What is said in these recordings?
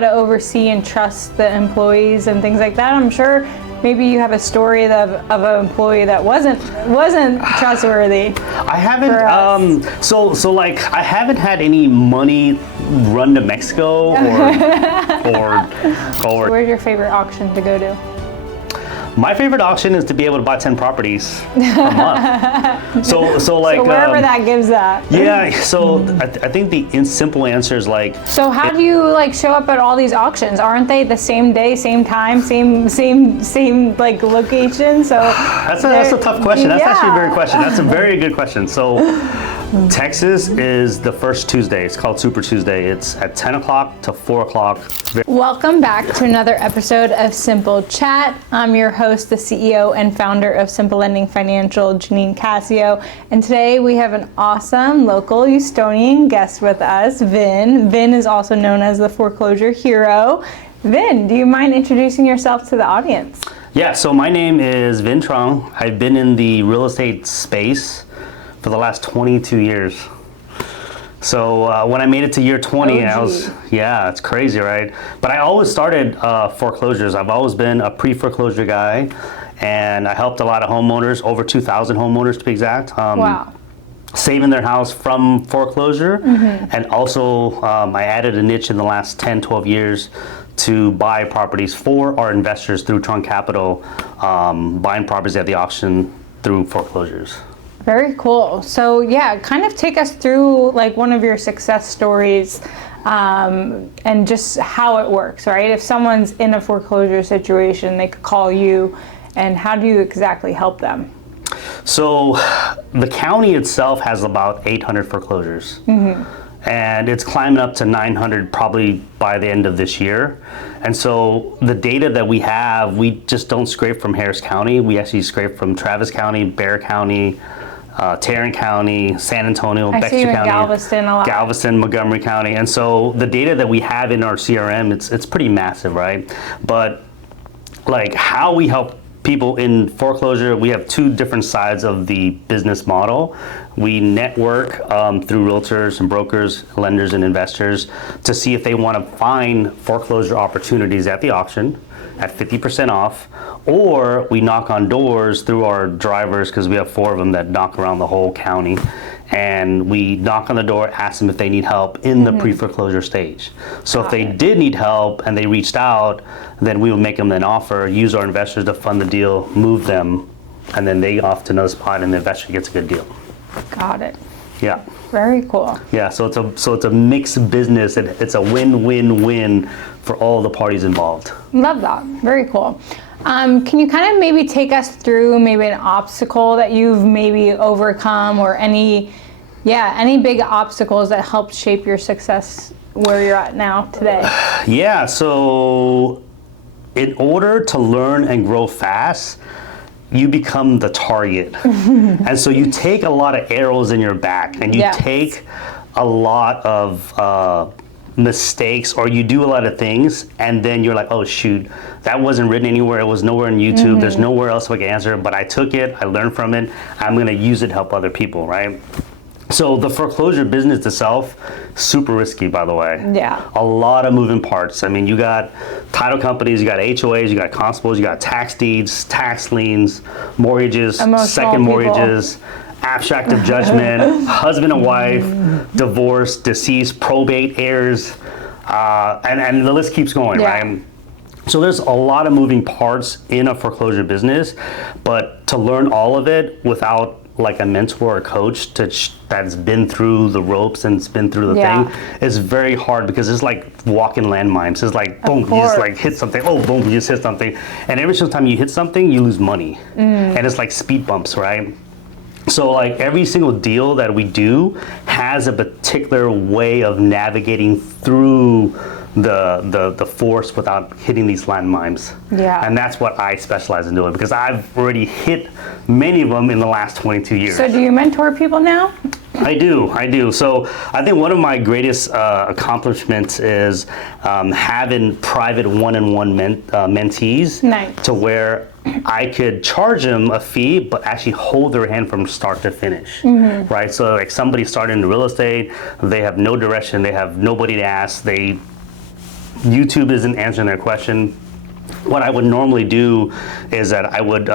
to oversee and trust the employees and things like that. I'm sure maybe you have a story of an employee that wasn't trustworthy. I haven't. So like I haven't had any money run to Mexico or. Where's your favorite auction to go to? My favorite auction is to be able to buy 10 properties a month. So like wherever that gives that. Yeah. So I think the simple answer is like. So how do you like show up at all these auctions? Aren't they the same day, same time, same like location? So that's a tough question. That's actually a very question. That's a very good question. So Texas is the first Tuesday. It's called Super Tuesday. It's at 10 o'clock to 4 o'clock. Welcome back to another episode of Simple Chat. I'm your host, the CEO and founder of Simplending Financial, Janine Casio. And today we have an awesome local Houstonian guest with us, Vin. Vin is also known as the Foreclosure Hero. Vin, do you mind introducing yourself to the audience? Yeah, so my name is Vin Truong. I've been in the real estate space for the last 22 years. So when I made it to year 20, it's crazy, right? But I always started foreclosures. I've always been a pre-foreclosure guy, and I helped a lot of homeowners, over 2,000 homeowners to be exact. Wow. Saving their house from foreclosure. And also I added a niche in the last 10, 12 years to buy properties for our investors through Truong Capital, buying properties at the auction through foreclosures. Very cool. So yeah, kind of take us through like one of your success stories and just how it works, right? If someone's in a foreclosure situation, they could call you, and how do you exactly help them? So the county itself has about 800 foreclosures. And it's climbing up to 900 probably by the end of this year. And so the data that we have, we just don't scrape from Harris County. We actually scrape from Travis County, Bexar County, Tarrant County, San Antonio, Bexar County, Galveston a lot. Galveston, Montgomery County. And so the data that we have in our CRM, it's pretty massive, right? But like how we help people in foreclosure, we have two different sides of the business model. We network through realtors and brokers, lenders and investors to see if they want to find foreclosure opportunities at the auction at 50% off, or we knock on doors through our drivers, because we have 4 of them that knock around the whole county, and we knock on the door, ask them if they need help in the pre-foreclosure stage. So if they did need help and they reached out, then we will make them an offer, use our investors to fund the deal, move them, and then they off to another spot and the investor gets a good deal. Got it. Yeah. Very cool. Yeah, so it's a mixed business. It's a win-win-win for all the parties involved. Love that. Very cool. Can you kind of maybe take us through maybe an obstacle that you've maybe overcome, or any big obstacles that helped shape your success where you're at now today? Yeah, so in order to learn and grow fast, you become the target. And so you take a lot of arrows in your back, and you take a lot of mistakes, or you do a lot of things, and then you're like, oh shoot, that wasn't written anywhere, it was nowhere on YouTube, there's nowhere else I can answer it, but I took it, I learned from it, I'm gonna use it to help other people, right? So the foreclosure business itself, super risky, by the way. Yeah. A lot of moving parts. I mean, you got title companies, you got HOAs, you got constables, you got tax deeds, tax liens, mortgages, second mortgages, abstract of judgment, husband and wife, divorce, deceased, probate, heirs, and the list keeps going, right? So there's a lot of moving parts in a foreclosure business, but to learn all of it without like a mentor or a coach that's been through the ropes and it's been through the thing is very hard, because it's like walking landmines. It's like boom, you just like hit something, oh boom, you just hit something, and every single time you hit something you lose money, and it's like speed bumps, right? So like every single deal that we do has a particular way of navigating through the force without hitting these landmines. Yeah. And that's what I specialize in doing, because I've already hit many of them in the last 22 years. So do you mentor people now? I do. So I think one of my greatest accomplishments is having private one-on-one mentees. Nice. To where I could charge them a fee, but actually hold their hand from start to finish, right? So like somebody started in real estate, they have no direction, they have nobody to ask, they YouTube isn't answering their question, what I would normally do is that I would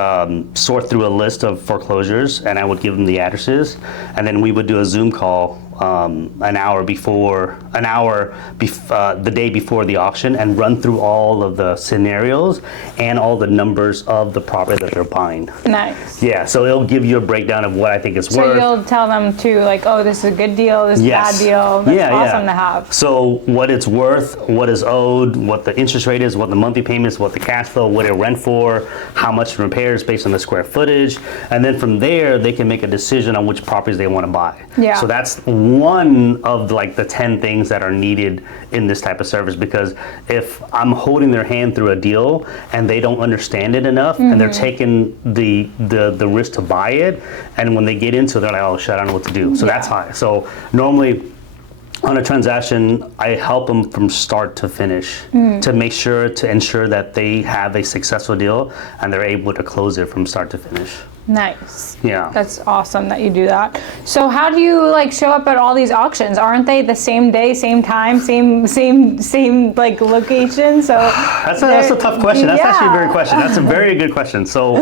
sort through a list of foreclosures, and I would give them the addresses, and then we would do a Zoom call an hour before, the day before the auction, and run through all of the scenarios and all the numbers of the property that they're buying. Nice. Yeah, so it'll give you a breakdown of what I think it's worth. So you'll tell them too, like, oh, this is a good deal, this is a bad deal. That's awesome to have. So what it's worth, what is owed, what the interest rate is, what the monthly payments, what the cash flow, what it rent for, how much repairs based on the square footage, and then from there they can make a decision on which properties they want to buy. Yeah. So that's one of like the 10 things that are needed in this type of service, because if I'm holding their hand through a deal and they don't understand it enough, and they're taking the risk to buy it, and when they get into it, they're like, oh shit, I don't know what to do. So that's high. So normally on a transaction, I help them from start to finish to make sure to ensure that they have a successful deal and they're able to close it from start to finish. Nice. Yeah. That's awesome that you do that. So how do you like show up at all these auctions? Aren't they the same day, same time, same like location? So that's a tough question. That's actually a very question. That's a very good question. So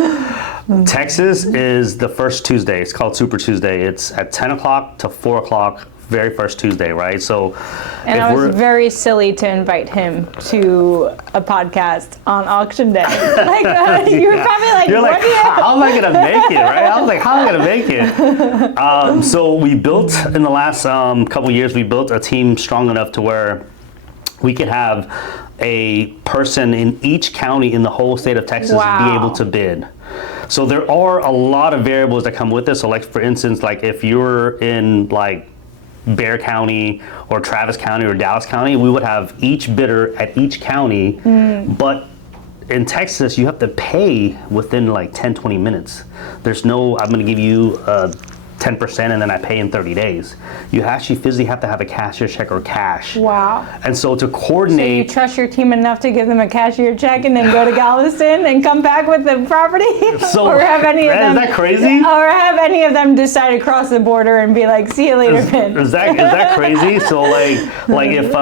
Texas is the first Tuesday. It's called Super Tuesday. It's at 10 o'clock to 4 o'clock. Very first Tuesday, right? So, and I was very silly to invite him to a podcast on auction day. Like you were probably like, you're like, how am I gonna make it, right? I was like, how am I gonna make it? So we built in the last couple years, we built a team strong enough to where we could have a person in each county in the whole state of Texas be able to bid. So there are a lot of variables that come with this. So like for instance, like if you're in like Bexar County or Travis County or Dallas County, we would have each bidder at each county, but in Texas you have to pay within like 10-20 minutes. There's no, I'm going to give you 10% and then I pay in 30 days. You actually physically have to have a cashier check or cash. Wow. And so to coordinate... So you trust your team enough to give them a cashier check and then go to Galveston and come back with the property? So, or have any of them... Is that crazy? Or have any of them decide to cross the border and be like, see you later, Vin? Is that crazy? So like if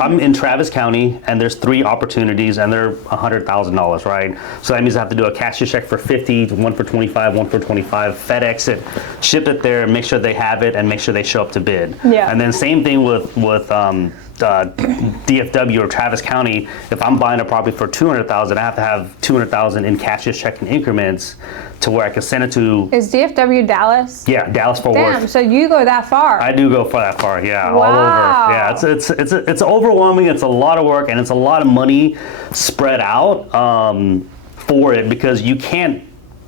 I'm in Travis County and there's 3 opportunities and they're $100,000, right? So that means I have to do a cashier check for 50, one for 25, one for 25, FedEx it, ship it there, and make sure they have it, and make sure they show up to bid. Yeah. And then same thing with DFW or Travis County. If I'm buying a property for $200,000, I have to have $200,000 in cashier check in increments to where I can send it to. Is DFW Dallas? Yeah, Dallas Fort Worth. Damn, so you go that far? I do go for that far. Yeah, wow. All over. Yeah, it's overwhelming. It's a lot of work and it's a lot of money spread out for it, because you can't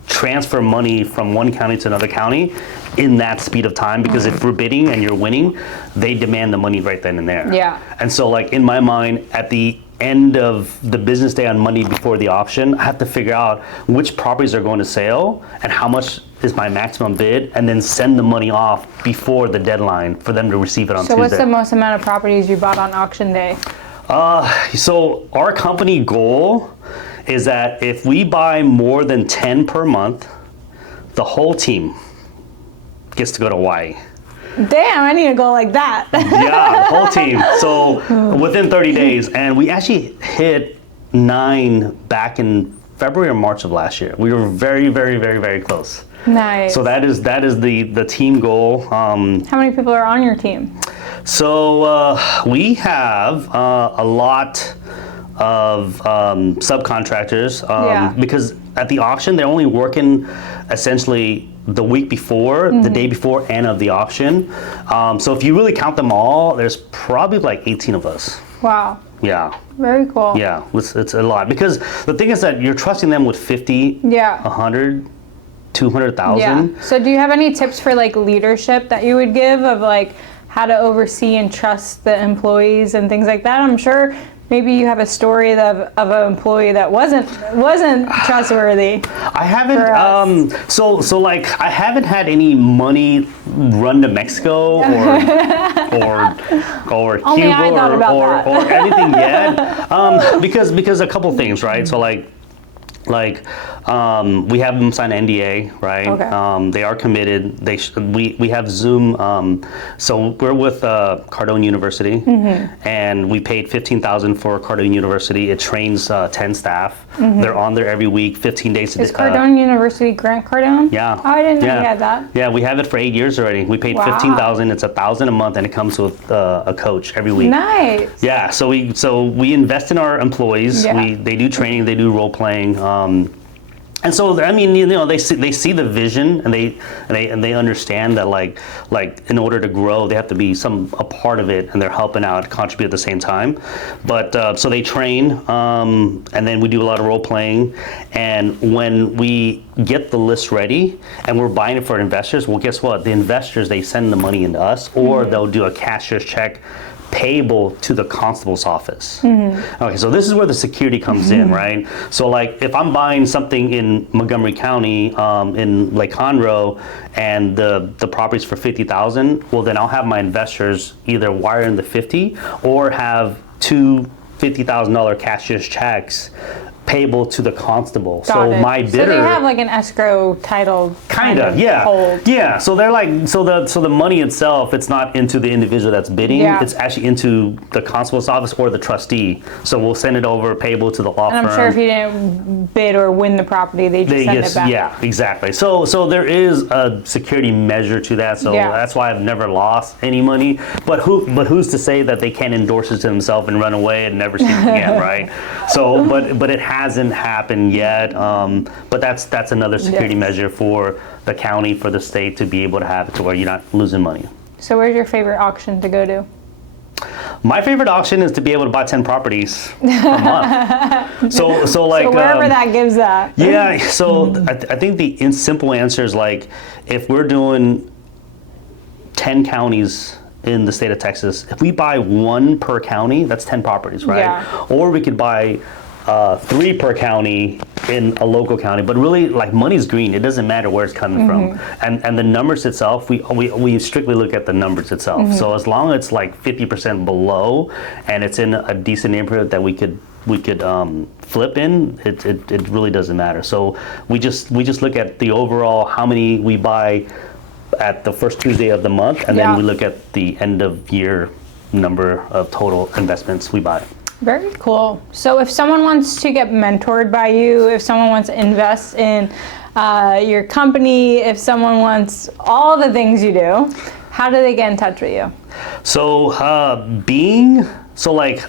transfer money from one county to another county in that speed of time, because if we're bidding and you're winning, they demand the money right then and there. Yeah. And so like in my mind, at the end of the business day on Monday before the auction, I have to figure out which properties are going to sale and how much is my maximum bid, and then send the money off before the deadline for them to receive it on Tuesday. So what's the most amount of properties you bought on auction day? So our company goal is that if we buy more than 10 per month, the whole team gets to go to Hawaii. Damn, I need to go like that. Yeah, the whole team. So within 30 days, and we actually hit 9 back in February or March of last year. We were very, very, very, very close. Nice. So that is the team goal. How many people are on your team? So we have a lot of subcontractors, because at the auction they're only working essentially the week before, the day before, and of the auction. So if you really count them all, there's probably like 18 of us. Wow. Yeah. Very cool. Yeah, it's a lot, because the thing is that you're trusting them with 50, 100, 200,000. Yeah. So do you have any tips for like leadership that you would give of like how to oversee and trust the employees and things like that? I'm sure maybe you have a story of an employee that wasn't trustworthy. I haven't. So like I haven't had any money run to Mexico or Cuba or anything yet. Because a couple things, right? So like Like, we have them sign an NDA, right? Okay. They are committed. We have Zoom. So we're with Cardone University, and we paid $15,000 for Cardone University. It trains 10 staff. They're on there every week, 15 days. Is Cardone University Grant Cardone? Yeah. Oh, I didn't know you had that. Yeah, we have it for 8 years already. We paid Wow. $15,000. It's $1,000 a month, and it comes with a coach every week. Nice. Yeah, so we invest in our employees. Yeah. They do training, they do role playing, and so I mean, they see the vision, and they understand that like in order to grow, they have to be a part of it, and they're helping out, contribute at the same time. But so they train, and then we do a lot of role playing, and when we get the list ready and we're buying it for investors, well, guess what? The investors, they send the money into us, or they'll do a cashier's check payable to the constable's office. Okay, so this is where the security comes in, right? So like if I'm buying something in Montgomery County, in Lake Conroe, and the property's for $50,000, well then I'll have my investors either wire in the 50 or have two $50,000 cashier's checks payable to the constable. Got it. My bidder. So they have like an escrow title Kind of, yeah. hold. Yeah, so they're like, so the money itself, it's not into the individual that's bidding, Yeah. it's actually into the constable's office or the trustee. So we'll send it over payable to the law firm. And I'm sure if you didn't bid or win the property, they just send it back. Yeah, exactly. So there is a security measure to that. So Yeah. that's why I've never lost any money. But who's to say that they can't endorse it to themselves and run away and never see it again, right? So, but it hasn't happened yet. But that's another security measure for the county, for the state, to be able to have it to where you're not losing money. So where's your favorite auction to go to? My favorite auction is to be able to buy 10 properties a month. So like, So wherever that gives that. yeah, so I think the simple answer is like, if we're doing 10 counties in the state of Texas, if we buy one per county, that's 10 properties, right? Yeah. Or we could buy 3 per county in a local county, but really, like, money's green. It doesn't matter where it's coming from, and the numbers itself, we strictly look at the numbers itself. So as long as it's like 50% below, and it's in a decent neighborhood that we could flip in, it really doesn't matter. So we just look at the overall, how many we buy at the first Tuesday of the month, and then we look at the end of year number of total investments we buy. Very cool. So if someone wants to get mentored by you, if someone wants to invest in your company, if someone wants all the things you do, how do they get in touch with you? So like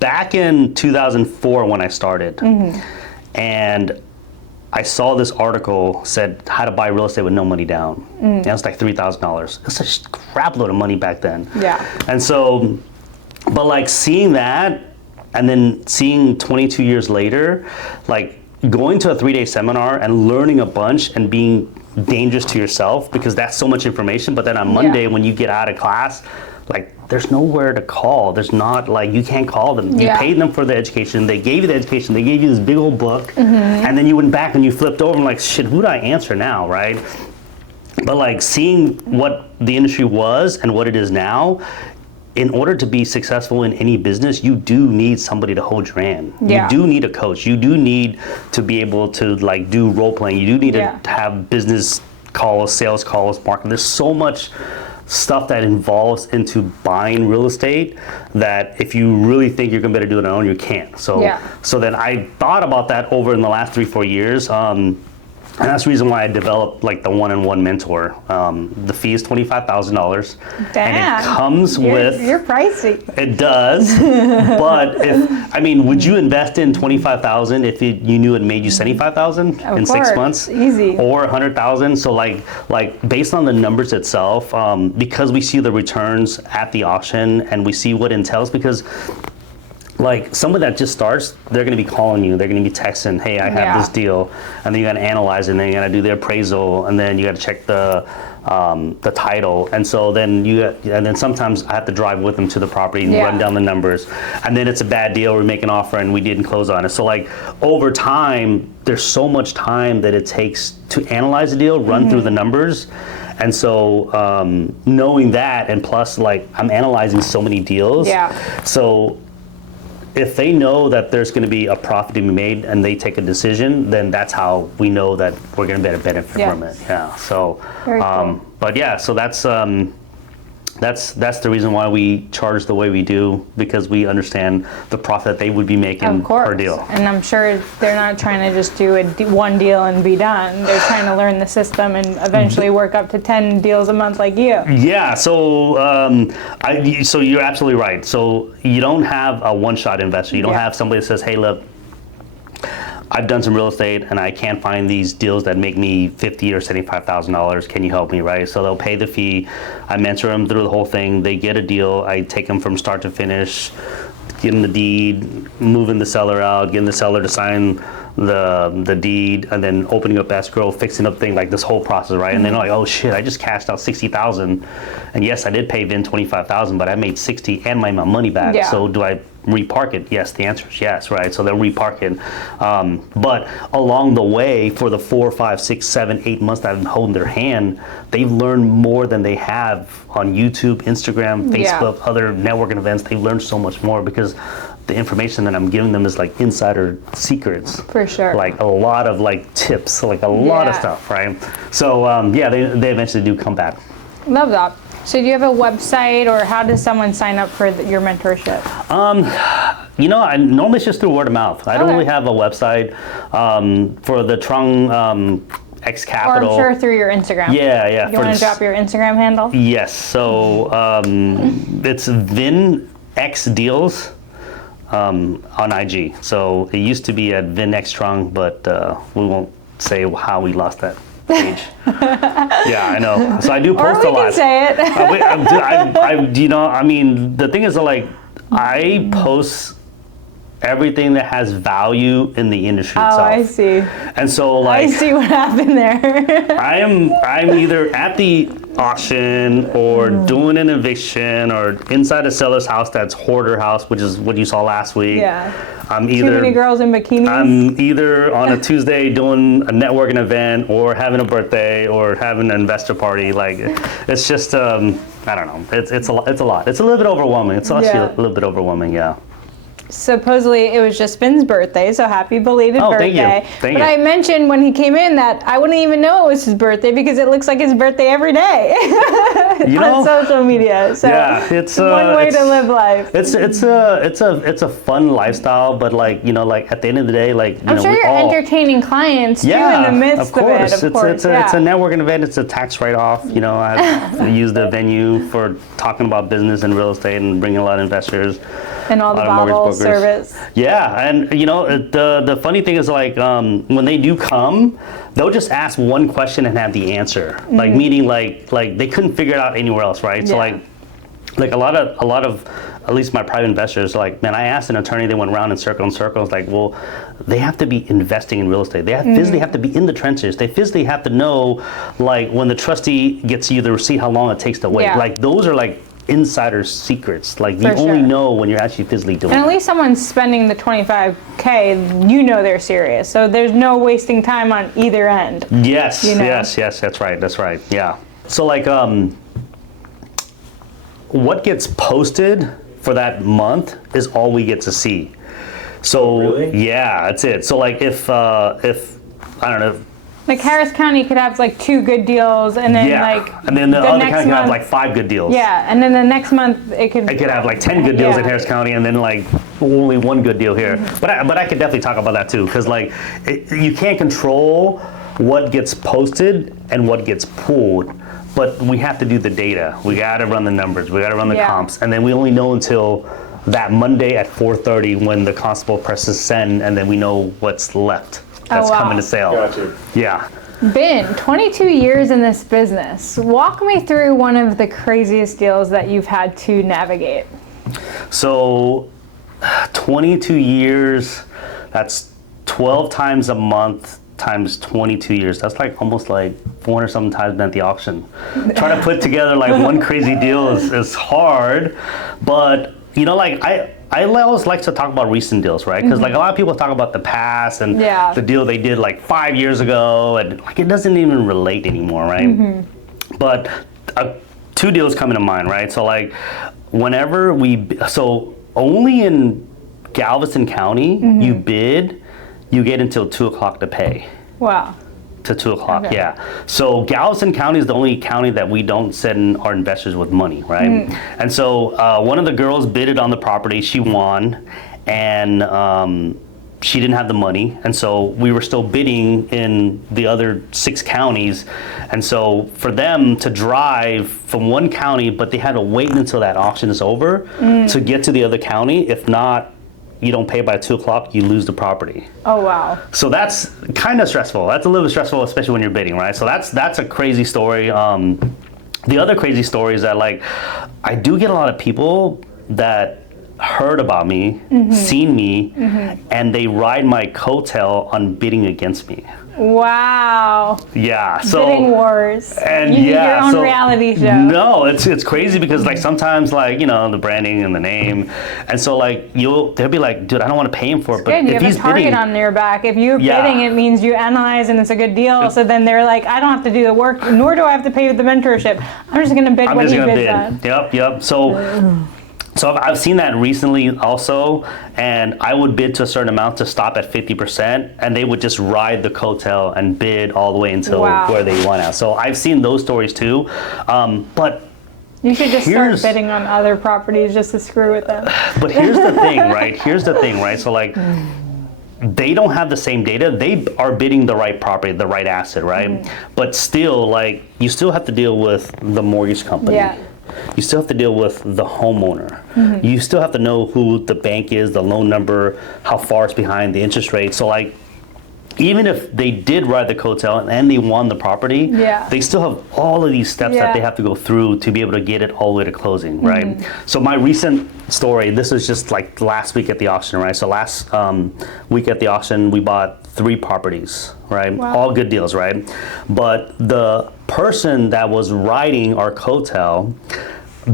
back in 2004 when I started, and I saw this article said how to buy real estate with no money down. And it was like $3,000. It's a crap load of money back then. Yeah. And so, but like seeing that, and then seeing 22 years later, like going to a 3-day seminar and learning a bunch and being dangerous to yourself, because that's so much information. But then on Monday, when you get out of class, like there's nowhere to call. There's not, like, you can't call them. You paid them for the education. They gave you the education. They gave you this big old book. And then you went back and you flipped over and like, shit, who do I answer now, right? But like seeing what the industry was and what it is now, in order to be successful in any business, you do need somebody to hold your hand. You do need a coach. You do need to be able to like do role playing. You do need to have business calls, sales calls, marketing. There's so much stuff that involves into buying real estate that if you really think you're gonna be able to do it on your own, you can't. So then I thought about that over in the last 3-4 years. And that's the reason why I developed like the one-on-one mentor. The fee is $25,000. And it comes with... You're pricey. It does. But would you invest in $25,000 if you knew it made you $75,000 in 6 months? Easy. Or $100,000? So like based on the numbers itself, because we see the returns at the auction and we see what it entails, because like someone that just starts, they're going to be calling you, they're going to be texting, hey, I have this deal, and then you got to analyze it, and then you got to do the appraisal, and then you got to check the title, and so then sometimes I have to drive with them to the property and run down the numbers, and then it's a bad deal, we make an offer and we didn't close on it. So like over time, there's so much time that it takes to analyze a deal, run through the numbers. And so knowing that, and plus like I'm analyzing so many deals, so if they know that there's going to be a profit to be made and they take a decision, then that's how we know that we're going to get a benefit from it. Yeah. So, Very cool. but yeah, so that's the reason why we charge the way we do, because we understand the profit that they would be making per deal. And I'm sure they're not trying to just do one deal and be done. They're trying to learn the system and eventually work up to 10 deals a month like you. Yeah, so so you're absolutely right. So you don't have a one-shot investor. You don't have somebody that says, hey, look, I've done some real estate and I can't find these deals that make me $50,000 or $75,000. Can you help me, right? So they'll pay the fee. I mentor them through the whole thing. They get a deal. I take them from start to finish, give them the deed, moving the seller out, getting the seller to sign the deed, and then opening up escrow, fixing up things, like this whole process, right? And then like, oh shit, I just cashed out $60,000, and yes, I did pay Vin $25,000, but I made $60,000 and my money back. Yeah. So do I repark it? Yes, the answer is yes, right? So they'll repark it. But along the way, for the 4, 5, 6, 7, 8 months that I've been holding their hand, they've learned more than they have on YouTube, Instagram, Facebook, other networking events. They've learned so much more because the information that I'm giving them is like insider secrets. For sure. Like a lot of like tips, like a lot of stuff, right? So yeah, they eventually do come back. Love that. So do you have a website, or how does someone sign up for your mentorship? You know, normally it's just through word of mouth. I don't really have a website. For the Truong X Capital. Or I'm sure through your Instagram. Yeah. You want to drop your Instagram handle? Yes. So it's Vin X Deals on IG. So it used to be at Vin X Truong, but we won't say how we lost that page. Yeah, I know. So I do post a lot. Or we can say it. You know, I mean, the thing is that, like, I post everything that has value in the industry itself. Oh, I see. And so, like, I see what happened there. I'm either at the auction or doing an eviction or inside a seller's house that's hoarder house, which is what you saw last week. Yeah. I'm either too many girls in bikinis. I'm either on a Tuesday doing a networking event or having a birthday or having an investor party. Like, it's just I don't know. It's a lot. It's a little bit overwhelming. It's actually a little bit overwhelming. Yeah. Supposedly it was just Vin's birthday, so happy belated birthday. Thank you. I mentioned when he came in that I wouldn't even know it was his birthday because it looks like his birthday every day on social media. So yeah, it's one way to live life. It's a fun lifestyle, but like, you know, like at the end of the day, like, you I'm know, sure you're entertaining clients too in the midst of it. Of course, it's a networking event. It's a tax write-off. You know, I use the venue for talking about business and real estate and bringing a lot of investors. And all the bottle service. Yeah, and you know, the funny thing is, like, when they do come, they'll just ask one question and have the answer. Like, meaning like they couldn't figure it out anywhere else, right? So like a lot of at least my private investors, like, man, I asked an attorney, they went round in circles. Like, well, they have to be investing in real estate. They physically have to be in the trenches. They physically have to know, like, when the trustee gets you the receipt, how long it takes to wait. Yeah. Like, those are like insider secrets. Like, you only know when you're actually physically doing it. And at least someone's spending the $25K, you know they're serious. So there's no wasting time on either end. Yes, you know? yes, that's right, yeah. So, like, what gets posted for that month is all we get to see. So, really? Yeah, that's it. So, like, if I don't know, like Harris County could have like 2 good deals, and then and then the other county could have like 5 good deals. Yeah, and then the next month it could have like 10 good deals in Harris County, and then like only 1 good deal here. But I could definitely talk about that too, because like you can't control what gets posted and what gets pulled, but we have to do the data. We got to run the numbers. We got to run the comps, and then we only know until that Monday at 4:30 when the constable presses send, and then we know what's left. That's coming to sale. Gotcha. Yeah. Vin, 22 years in this business. Walk me through one of the craziest deals that you've had to navigate. So, 22 years, that's 12 times a month times 22 years. That's like almost like 400 something times been at the auction. Trying to put together like one crazy deal is hard, but you know, like I always like to talk about recent deals, right? Because like a lot of people talk about the past and the deal they did like 5 years ago, and like it doesn't even relate anymore, right? But 2 deals come to mind, right? So like whenever so only in Galveston County, you bid, you get until 2 o'clock to pay. Wow. To 2 o'clock, Okay. yeah. So Galveston County is the only county that we don't send our investors with money, right? And so one of the girls bidded on the property, she won, and she didn't have the money, and so we were still bidding in the other 6 counties, and so for them to drive from one county, but they had to wait until that auction is over to get to the other county. If not, you don't pay by 2 o'clock, you lose the property. Oh, wow. So that's kind of stressful. That's a little bit stressful, especially when you're bidding, right? So that's a crazy story. The other crazy story is that, like, I do get a lot of people that heard about me, seen me, and they ride my coattail on bidding against me. Wow. Yeah. So Bidding wars. and you need yeah, your own so reality show. No, it's crazy because like sometimes like the branding and the name, and so like they'll be like, dude, I don't want to pay him for it, but Good, you if have he's a target bidding, on your back. If you're bidding, it means you analyze and it's a good deal. So then they're like, I don't have to do the work, nor do I have to pay the mentorship. I'm just going to bid what he bids on. Yep. So I've seen that recently also, and I would bid to a certain amount to stop at 50%, and they would just ride the coattail and bid all the way until where they want out. So I've seen those stories too, but you should just start bidding on other properties just to screw with them. But here's the thing, right? So like, they don't have the same data. They are bidding the right property, the right asset, right? But still, like, you still have to deal with the mortgage company. Yeah. You still have to deal with the homeowner. You still have to know who the bank is, the loan number, how far it's behind, the interest rate. So like, even if they did ride the coattail and they won the property, they still have all of these steps that they have to go through to be able to get it all the way to closing, right? So my recent story, this is just like last week at the auction, right? So last week at the auction, we bought 3 properties, right? Wow. All good deals, right? But the person that was riding our coattail,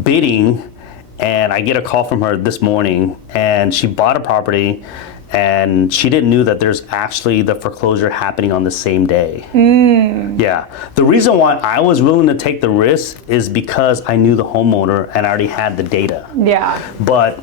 bidding, and I get a call from her this morning, and she bought a property, and she didn't know that there's actually the foreclosure happening on the same day. Yeah. The reason why I was willing to take the risk is because I knew the homeowner and I already had the data. Yeah. But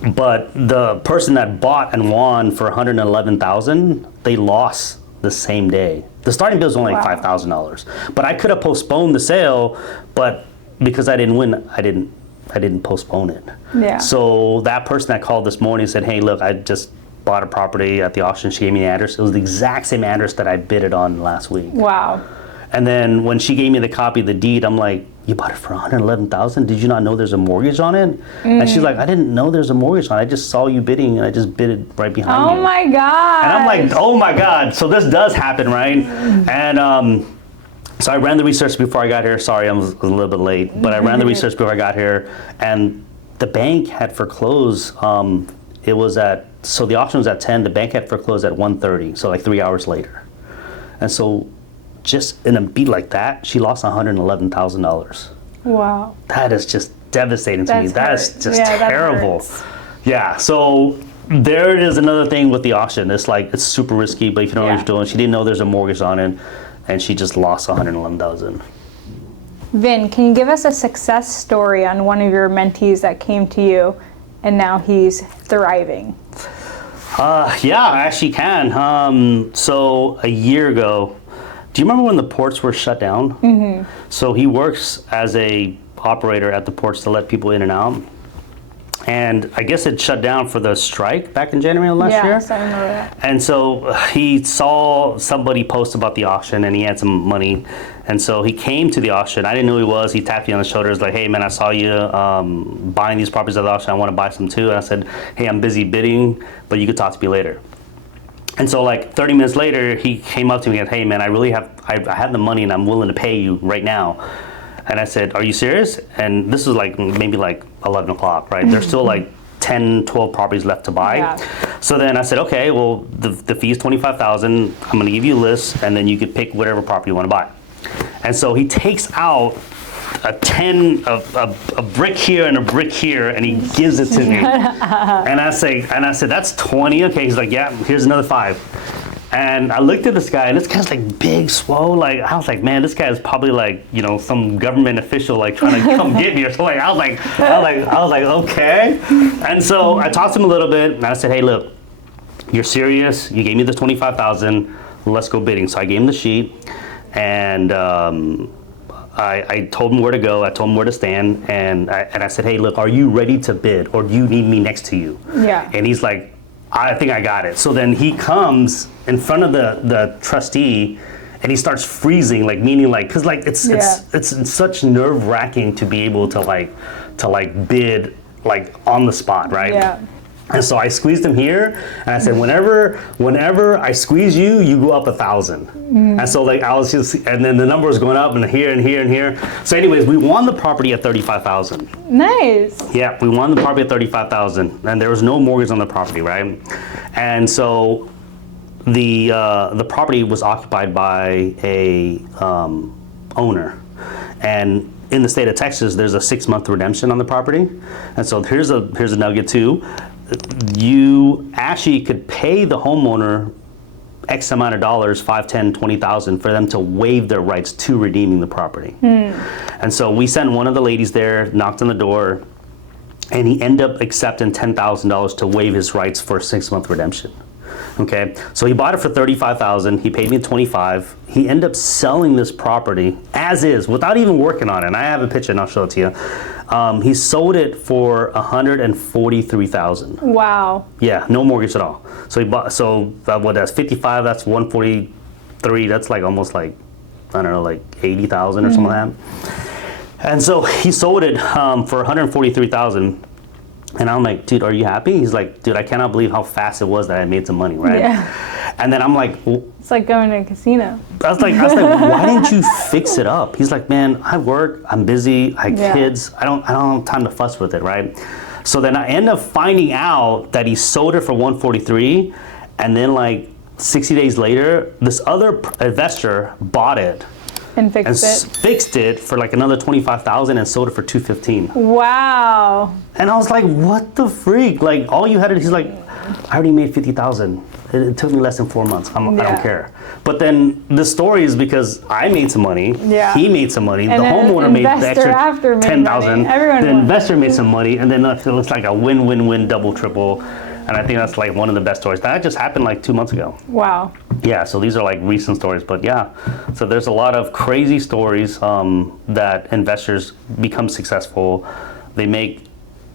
the person that bought and won for $111,000, they lost the same day. The starting bill was only like $5,000. But I could have postponed the sale, but because I didn't win, I didn't postpone it. Yeah. So that person that called this morning said, hey, look, I just bought a property at the auction. She gave me the address. It was the exact same address that I bidded on last week. Wow. And then when she gave me the copy of the deed, I'm like, you bought it for $111,000? Did you not know there's a mortgage on it? And she's like, I didn't know there's a mortgage on it. I just saw you bidding and I just bid it right behind you. Oh my God. And I'm like, oh my God. So this does happen, right? And so I ran the research before I got here. Sorry, I was a little bit late, but I ran the research before I got here, and the bank had foreclosed. It was so the auction was at 10. The bank had foreclosed at 1:30, so like 3 hours later. And so, just in a beat like that, she lost $111,000. Wow. That is just devastating to me. That's just terrible. That hurts. Yeah. So there is another thing with the auction. It's like it's super risky, but if you don't know what you're doing, she didn't know there's a mortgage on it, and she just lost $111,000. Vin, can you give us a success story on one of your mentees that came to you and now he's thriving? Yeah, I actually can. So a year ago, do you remember when the ports were shut down? So he works as a operator at the ports to let people in and out. And I guess it shut down for the strike back in January of last year. Yes, I remember that. And so he saw somebody post about the auction and he had some money. And so he came to the auction. I didn't know who he was. He tapped me on the shoulders like, hey man, I saw you buying these properties at the auction. I want to buy some too. And I said, hey, I'm busy bidding, but you could talk to me later. And so like 30 minutes later, he came up to me and said, hey man, I have the money and I'm willing to pay you right now. And I said, are you serious? And this was like maybe like 11 o'clock, right? There's still like 10, 12 properties left to buy. Yeah. So then I said, okay, well, the fee is $25,000. I'm going to give you a list, and then you could pick whatever property you want to buy. And so he takes out a brick here and a brick here, and he gives it to me. And I said, that's 20. Okay, he's like, yeah, here's another 5. And I looked at this guy, and this guy's like big, swole. Like, I was like, man, this guy is probably like, you know, some government official like trying to come get me or something. I was like, okay. And so I talked to him a little bit, and I said, hey, look, you're serious? You gave me the $25,000. Let's go bidding. So I gave him the sheet, and I told him where to go. I told him where to stand, and I said, hey, look, are you ready to bid, or do you need me next to you? Yeah. And he's like, I think I got it. So then he comes in front of the trustee, and he starts freezing, like meaning like, cause like it's such nerve wracking to be able to bid like on the spot, right? Yeah. And so I squeezed him here, and I said, whenever I squeeze you, you go up 1,000. And so like I was just, and then the number was going up, and here and here and here. So anyways, we won the property at 35,000. Nice. Yeah, we won the property at 35,000, and there was no mortgage on the property, right? And so the property was occupied by a owner, and in the state of Texas, there's a 6-month redemption on the property. And so here's a nugget too. You actually could pay the homeowner X amount of dollars, 5, 10, 20,000, for them to waive their rights to redeeming the property. And so we sent one of the ladies there, knocked on the door, and he ended up accepting $10,000 to waive his rights for a 6-month redemption. Okay, so he bought it for $35,000. He paid me $25,000. He ended up selling this property as is, without even working on it. And I have a picture, and I'll show it to you. He sold it for $143,000. Wow. Yeah, no mortgage at all. So he bought. So that's 55. That's 143. That's like almost like, I don't know, like 80,000 or something like that. And so he sold it for $143,000. And I'm like, dude, are you happy? He's like, dude, I cannot believe how fast it was that I made some money, right? Yeah. And then I'm like, it's like going to a casino. I was like, why didn't you fix it up? He's like, man, I work, I'm busy, I have kids, I don't have time to fuss with it, right? So then I end up finding out that he sold it for 143, and then like 60 days later, this other investor bought it. And fixed it for like another $25,000 and sold it for $215,000. Wow. And I was like, what the freak? Like, all you had to, he's like, I already made $50,000. It took me less than 4 months. I don't care. But then the story is because I made some money. Yeah. He made some money. And the homeowner made the extra $10,000. The investor made some money, and then it looks like a win-win-win, double, triple. And I think that's like one of the best stories. That just happened like 2 months ago. Wow. Yeah, so these are like recent stories, but yeah. So there's a lot of crazy stories that investors become successful. They make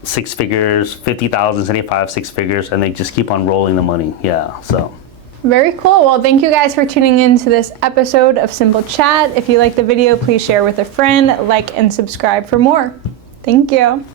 6 figures, 50,000, 75, 6 figures, and they just keep on rolling the money. Yeah, so. Very cool. Well, thank you guys for tuning in to this episode of Simple Chat. If you like the video, please share with a friend, like, and subscribe for more. Thank you.